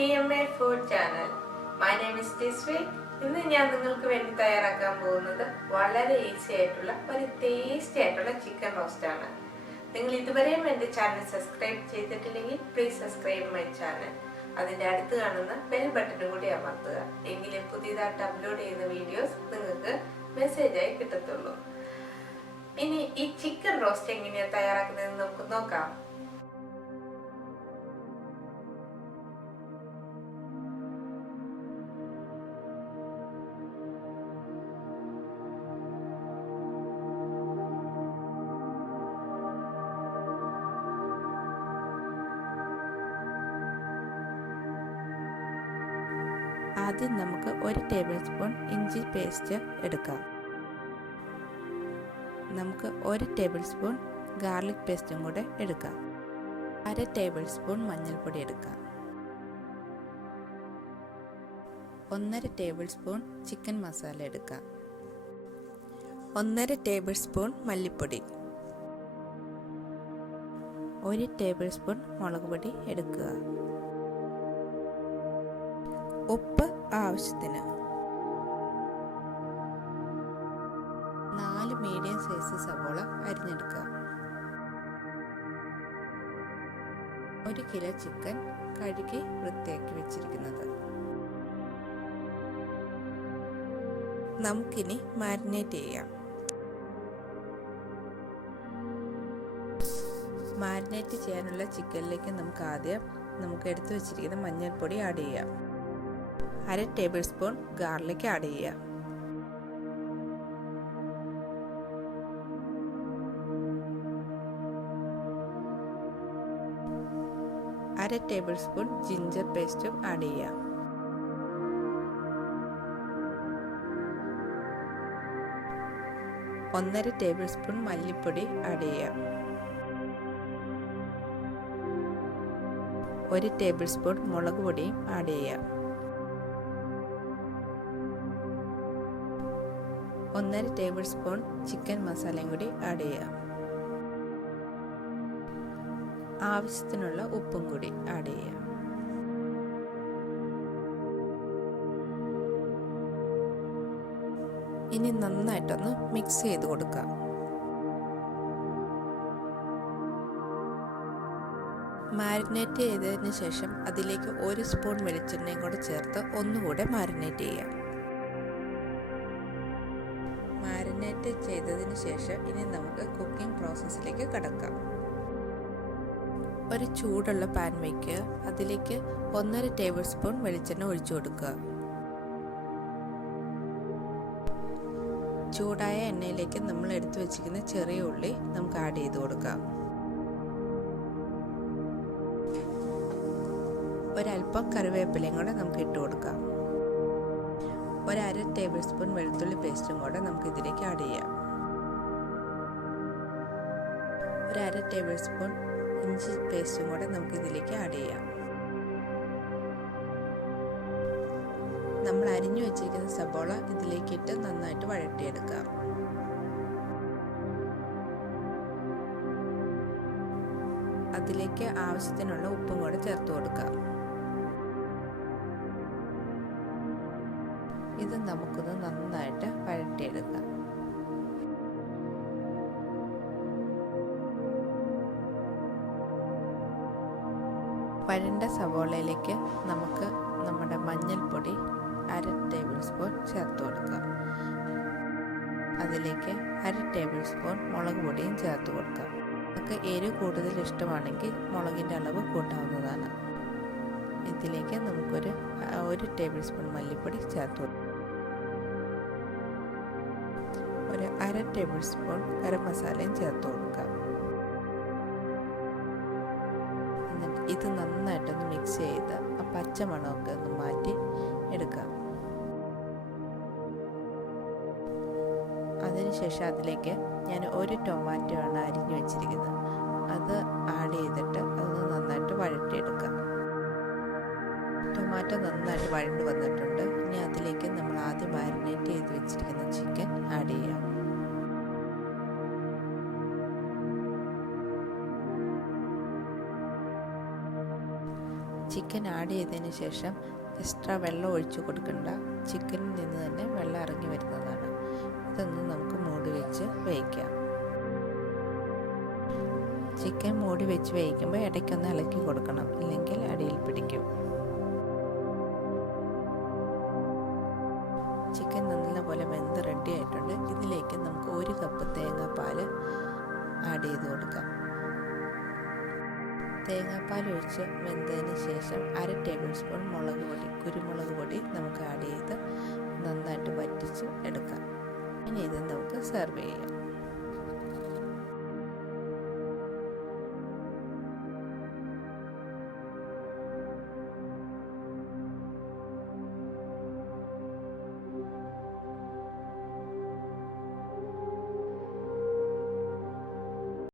TMA Food Channel. My name is TBsp. ഇന്ന് ഞാൻ നിങ്ങൾക്ക് വേണ്ടി തയ്യാറാക്കാൻ പോകുന്നത് വളരെ ഈസി ആയിട്ടുള്ള ഒരു ടേസ്റ്റി ആയിട്ടുള്ള ചിക്കൻ റോസ്റ്റ് ആണ്. നിങ്ങൾ ഇതുവരെയും എൻ്റെ ചാനൽ സബ്സ്ക്രൈബ് ചെയ്തിട്ടില്ലെങ്കിൽ പ്ലീസ് സബ്സ്ക്രൈബ് മൈ ചാനൽ. അതിൻ്റെ അടുത്ത് കാണുന്ന ബെൽ ബട്ടൺ കൂടി അമർത്തുക. എങ്കിലേ പുതിയതായിട്ട് അപ്ലോഡ് ചെയ്യുന്ന വീഡിയോസ് നിങ്ങൾക്ക് മെസ്സേജായി കിട്ടത്തുള്ളൂ. ഇനി ഈ ചിക്കൻ റോസ്റ്റ് എങ്ങനെയാണ് തയ്യാറാക്കുന്നതെന്ന് നമുക്ക് നോക്കാം. ആദ്യം നമുക്ക് 1 ടേബിൾ സ്പൂൺ ഇഞ്ചി പേസ്റ്റ് എടുക്കാം. നമുക്ക് 1 ടേബിൾ സ്പൂൺ ഗാർലിക് പേസ്റ്റും കൂടെ എടുക്കാം. 1/2 ടേബിൾ സ്പൂൺ മഞ്ഞൾപ്പൊടി എടുക്കാം. 1/2 ടേബിൾ സ്പൂൺ ചിക്കൻ മസാല എടുക്കാം. 1/2 ടേബിൾ സ്പൂൺ മല്ലിപ്പൊടി, 1 ടേബിൾ സ്പൂൺ മുളക് പൊടി എടുക്കുക. ഉപ്പ് ആവശ്യത്തിന്. 4 മീഡിയം സൈസ് സവോള അരിഞ്ഞെടുക്കുക. 1 കിലോ ചിക്കൻ കഴുകി വൃത്തിയാക്കി വെച്ചിരിക്കുന്നത്. നമുക്കിനി മാരിനേറ്റ് ചെയ്യാം. മാരിനേറ്റ് ചെയ്യാനുള്ള ചിക്കനിലേക്ക് നമുക്ക് എടുത്തു വെച്ചിരിക്കുന്ന മഞ്ഞൾപ്പൊടി ആഡ് ചെയ്യാം. 1/2 ടേബിൾ സ്പൂൺ ഗാർലിക് ആഡ് ചെയ്യാം. 1/2 ടേബിൾ സ്പൂൺ ജിഞ്ചർ പേസ്റ്റും ആഡ് ചെയ്യാം. 1/2 ടേബിൾ സ്പൂൺ മല്ലിപ്പൊടി ആഡ് ചെയ്യാം. 1 ടേബിൾ സ്പൂൺ മുളക് പൊടിയും ആഡ് ചെയ്യാം. 1/2 ടേബിൾ സ്പൂൺ ചിക്കൻ മസാലയും കൂടി ആഡ് ചെയ്യാം. ആവശ്യത്തിനുള്ള ഉപ്പും കൂടി ആഡ് ചെയ്യാം. ഇനി നന്നായിട്ടൊന്ന് മിക്സ് ചെയ്ത് കൊടുക്കാം. മാരിനേറ്റ് ചെയ്തതിന് ശേഷം അതിലേക്ക് 1 സ്പൂൺ വെളിച്ചെണ്ണയും കൂടെ ചേർത്ത് ഒന്നുകൂടെ മാരിനേറ്റ് ചെയ്യാം. മാരിനേറ്റ് ചെയ്തതിന് ശേഷം ഇനി നമുക്ക് കുക്കിംഗ് പ്രോസസ്സിലേക്ക് കടക്കാം. ഒരു ചൂടുള്ള പാൻ വയ്ക്കുക. അതിലേക്ക് 1/2 ടേബിൾ സ്പൂൺ വെളിച്ചെണ്ണ ഒഴിച്ചു കൊടുക്കുക. ചൂടായ എണ്ണയിലേക്ക് നമ്മൾ എടുത്തു വെച്ചിരിക്കുന്ന ചെറിയ ഉള്ളി നമുക്ക് ആഡ് ചെയ്ത് കൊടുക്കാം. ഒരല്പം കറിവേപ്പിലയും കൂടെ നമുക്ക് ഇട്ട് കൊടുക്കാം. 1/2 ടേബിൾ സ്പൂൺ വെളുത്തുള്ളി പേസ്റ്റും കൂടെ നമുക്ക് ഇതിലേക്ക് ആഡ് ചെയ്യാം. 1/2 ടേബിൾ സ്പൂൺ ഇഞ്ചി പേസ്റ്റും കൂടെ നമുക്ക് ഇതിലേക്ക് ആഡ് ചെയ്യാം. നമ്മൾ അരിഞ്ഞു വെച്ചിരിക്കുന്ന സബോള ഇതിലേക്ക് ഇട്ട് നന്നായിട്ട് വഴറ്റിയെടുക്കാം. അതിലേക്ക് ആവശ്യത്തിനുള്ള ഉപ്പും കൂടെ ചേർത്ത് കൊടുക്കാം. ഇത് നമുക്കൊന്ന് നന്നായിട്ട് വഴറ്റിയെടുക്കാം. വഴണ്ട സവോളയിലേക്ക് നമുക്ക് നമ്മുടെ മഞ്ഞൾപ്പൊടി 1/2 ടേബിൾ സ്പൂൺ ചേർത്ത് കൊടുക്കാം. അതിലേക്ക് 1/2 ടേബിൾ സ്പൂൺ മുളക് പൊടിയും ചേർത്ത് കൊടുക്കാം. നമുക്ക് എരിവ് കൂടുതൽ ഇഷ്ടമാണെങ്കിൽ മുളകിൻ്റെ അളവ് കൂട്ടാവുന്നതാണ്. ഇതിലേക്ക് നമുക്കൊരു 1 ടേബിൾ സ്പൂൺ മല്ലിപ്പൊടി ചേർത്ത് കൊടുക്കാം. 1/2 ടേബിൾ സ്പൂൺ ഗരം മസാലയും ചേർത്ത് കൊടുക്കാം. എന്നിട്ട് ഇത് നന്നായിട്ടൊന്ന് മിക്സ് ചെയ്ത് ആ പച്ചമണമൊക്കെ ഒന്ന് മാറ്റി എടുക്കാം. അതിനുശേഷം അതിലേക്ക് ഞാൻ 1 ടൊമാറ്റോ ആണ് അരിഞ്ഞു വെച്ചിരിക്കുന്നത്. അത് ആഡ് ചെയ്തിട്ട് അതൊന്ന് നന്നായിട്ട് വഴറ്റിയെടുക്കാം. ടൊമാറ്റോ നന്നായിട്ട് വഴണ്ട് വന്നിട്ടുണ്ട്. ഇനി അതിലേക്ക് നമ്മൾ ആദ്യം മാരിനേറ്റ് ചെയ്ത് വെച്ചിരിക്കുന്ന ചിക്കൻ ആഡ് ചെയ്യാം. ചിക്കൻ ആഡ് ചെയ്തതിന് ശേഷം എക്സ്ട്രാ വെള്ളം ഒഴിച്ചു കൊടുക്കണ്ട, ചിക്കനിൽ നിന്ന് തന്നെ വെള്ളം ഇറങ്ങി വരുന്നതാണ്. ഇതൊന്ന് നമുക്ക് മൂടി വെച്ച് വേവിക്കാം. ചിക്കൻ മൂടി വെച്ച് വേവിക്കുമ്പോൾ ഇടയ്ക്കൊന്ന് ഇളക്കി കൊടുക്കണം, ഇല്ലെങ്കിൽ അടിയിൽ പിടിക്കും. ചിക്കൻ നല്ലപോലെ വെന്ത് റെഡി ആയിട്ടുണ്ട്. ഇതിലേക്ക് നമുക്ക് 1 കപ്പ് തേങ്ങാപ്പാൽ ആഡ് ചെയ്ത് കൊടുക്കാം. തേങ്ങാപ്പാൽ ഒഴിച്ച് വെന്തതിന് ശേഷം 1/2 ടേബിൾ സ്പൂൺ കുരുമുളക് പൊടി നമുക്ക് ആഡ് ചെയ്ത് നന്നായിട്ട് വറ്റിച്ച് എടുക്കാം. ഇനി ഇത് നമുക്ക് സെർവ് ചെയ്യാം.